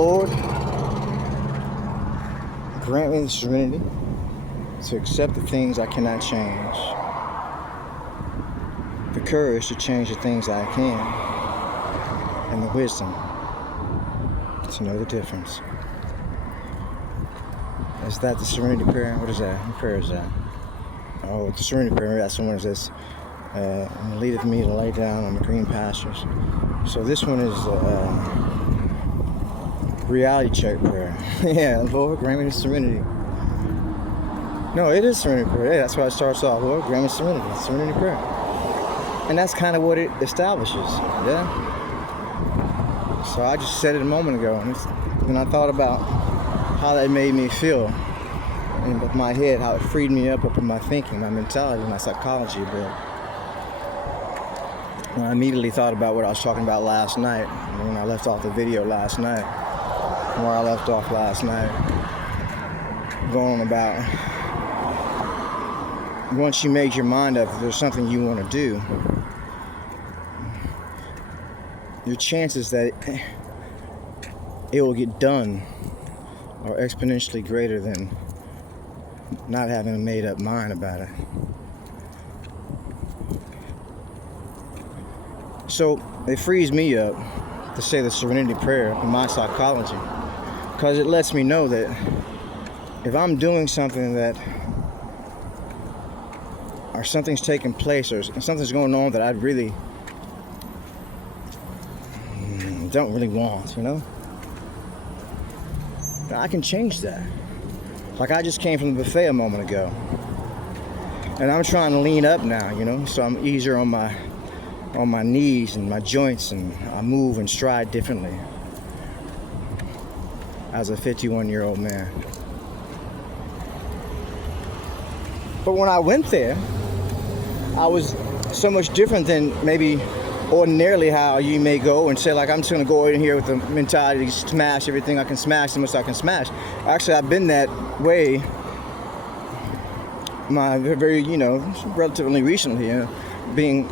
Lord, grant me the serenity to accept the things I cannot change, the courage to change the things I can, and the wisdom to know the difference. Is that the serenity prayer? What is that? What prayer is that? Oh, the serenity prayer. That's the one that says, leadeth me to lay down on the green pastures. So this one is reality check prayer. Yeah, Lord, grant me the serenity. No, it is serenity prayer. Yeah, that's why it starts off. Lord, grant me serenity prayer. And that's kind of what it establishes. Yeah. So I just said it a moment ago, and I thought about how that made me feel in my head, how it freed me up in my thinking, my mentality, my psychology a bit. And I immediately thought about what I was talking about last night, when I left off the video last night, where I left off last night, going about once you made your mind up, if there's something you want to do, your chances that it will get done are exponentially greater than not having a made up mind about it. So it frees me up to say the serenity prayer in my psychology, because it lets me know that if I'm doing something or something's taking place or something's going on that I really don't really want, I can change that. Like I just came from the buffet a moment ago, and I'm trying to lean up now, so I'm easier on my knees and my joints, and I move and stride differently as a 51-year-old man. But when I went there, I was so much different than maybe ordinarily how you may go and say, like, I'm just going to go in here with the mentality to smash everything I can smash, the most I can smash. Actually, I've been that way very, relatively recently, being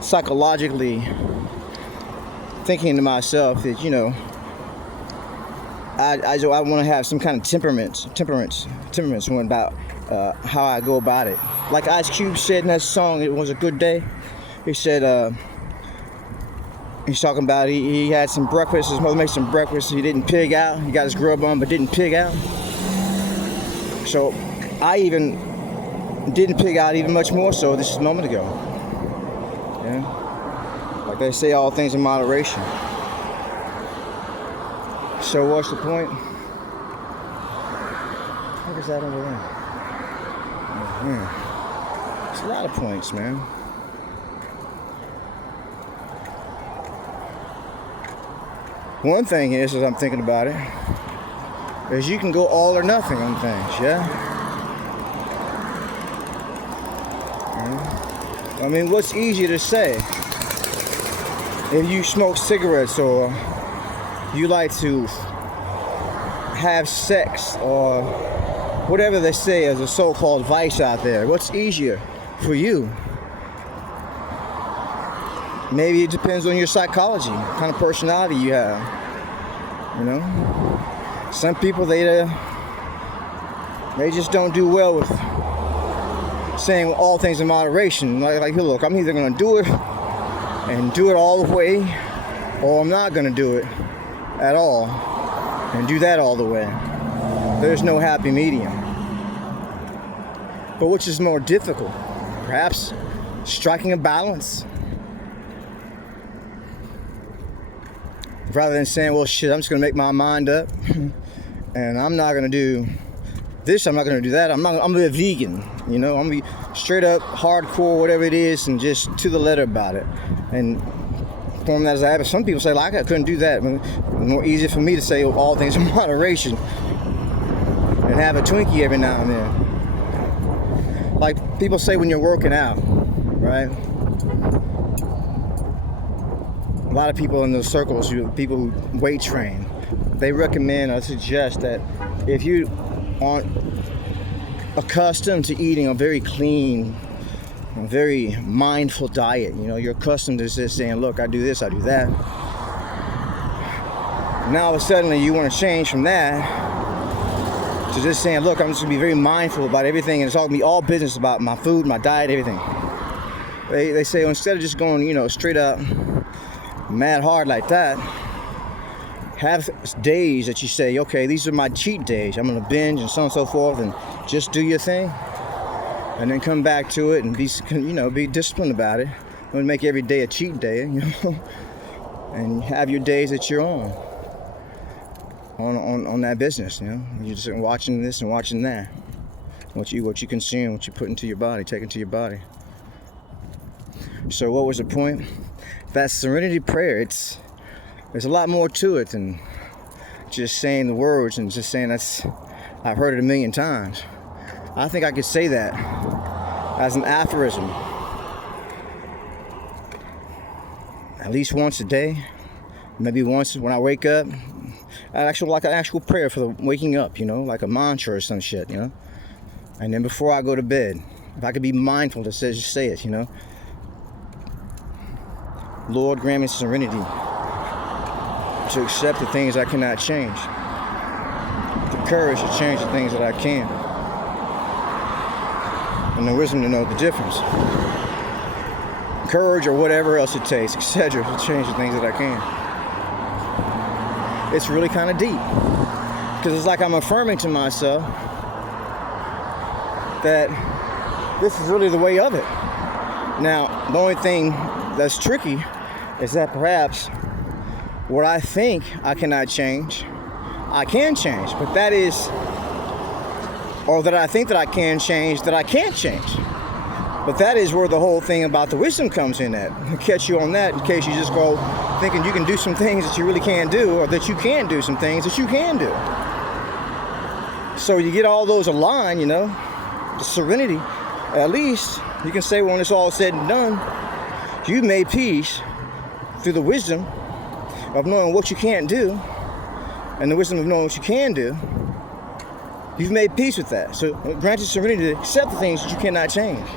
psychologically thinking to myself that, I want to have some kind of temperaments about how I go about it. Like Ice Cube said in that song, It Was a Good Day. He said, he's talking about he had some breakfast, his mother made some breakfast, he didn't pig out, he got his grub on but didn't pig out. So I even didn't pig out even much more so this is a moment ago. Yeah? Like they say, all things in moderation. So what's the point? What is that over there? It's a lot of points, man. One thing is, as I'm thinking about it, is you can go all or nothing on things, yeah? I mean, what's easier to say? If you smoke cigarettes or you like to have sex or whatever they say as a so-called vice out there, what's easier for you? Maybe it depends on your psychology, what kind of personality you have. Some people they just don't do well with saying all things in moderation. Like, look, I'm either gonna do it and do it all the way, or I'm not gonna do it at all and do that all the way. There's no happy medium. But which is more difficult? Perhaps striking a balance. Rather than saying, well, shit, I'm just going to make my mind up and I'm not going to do this, I'm not going to do that. I'm going to be a vegan, I'm going to be straight up, hardcore, whatever it is, and just to the letter about it. And form that as a habit. Some people say, like, I couldn't do that. It's more easier for me to say all things in moderation and have a Twinkie every now and then. Like people say when you're working out, right? A lot of people in those circles, people who weight train, they recommend or suggest that if you aren't accustomed to eating a very clean, a very mindful diet, you're accustomed to just saying, look, I do this, I do that. Now all of a sudden you want to change from that to just saying, look, I'm just gonna be very mindful about everything, and it's all gonna be all business about my food, my diet, everything. They say, well, instead of just going, straight up mad hard like that, have days that you say, okay, these are my cheat days. I'm gonna binge and so on and so forth, and just do your thing, and then come back to it and be disciplined about it. Don't make every day a cheat day, and have your days that you're on that business. You're just watching this and watching that. What you consume, what you put into your body, take into your body. So what was the point? That serenity prayer, there's a lot more to it than just saying the words and just saying I've heard it a million times. I think I could say that as an aphorism at least once a day, maybe once when I wake up, like an actual prayer for the waking up, like a mantra or some shit, and then before I go to bed, if I could be mindful to just say it, Lord, grant me serenity to accept the things I cannot change, the courage to change the things that I can, and the wisdom to know the difference, courage or whatever else it takes, etc., to change the things that I can. It's really kind of deep, because it's like I'm affirming to myself that this is really the way of it. Now, the only thing that's tricky is that perhaps what I think I cannot change, I can change, but that is, or that I think that I can change, that I can't change. But that is where the whole thing about the wisdom comes in at. I'll catch you on that in case you just go thinking you can do some things that you really can't do, or that you can do some things that you can do. So you get all those aligned, the serenity, at least you can say when it's all said and done, you've made peace through the wisdom of knowing what you can't do and the wisdom of knowing what you can do. You've made peace with that. So grant you serenity to accept the things that you cannot change,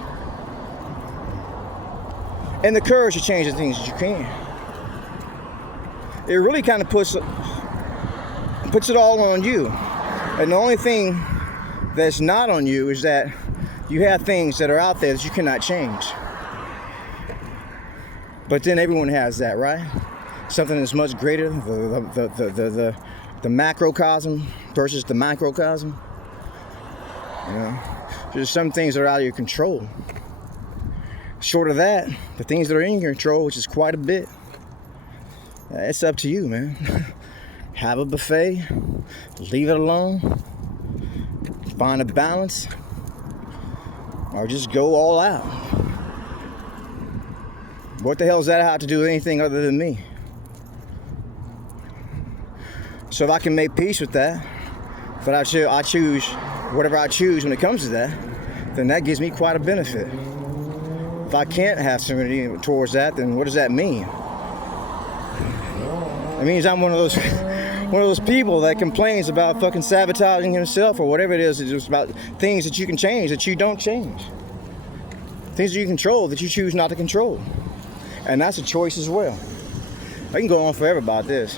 and the courage to change the things that you can. It really kind of puts it all on you. And the only thing that's not on you is that you have things that are out there that you cannot change. But then everyone has that, right? Something that's much greater, the macrocosm versus the microcosm. There's some things that are out of your control. Short of that, the things that are in your control, which is quite a bit, it's up to you, man. Have a buffet, leave it alone, find a balance, or just go all out. What the hell does that have to do with anything other than me? So if I can make peace with that, but I choose whatever I choose when it comes to that, then that gives me quite a benefit. If I can't have serenity towards that, then what does that mean? It means I'm one of those people that complains about fucking sabotaging himself or whatever it is. It's just about things that you can change that you don't change. Things that you control that you choose not to control. And that's a choice as well. I can go on forever about this.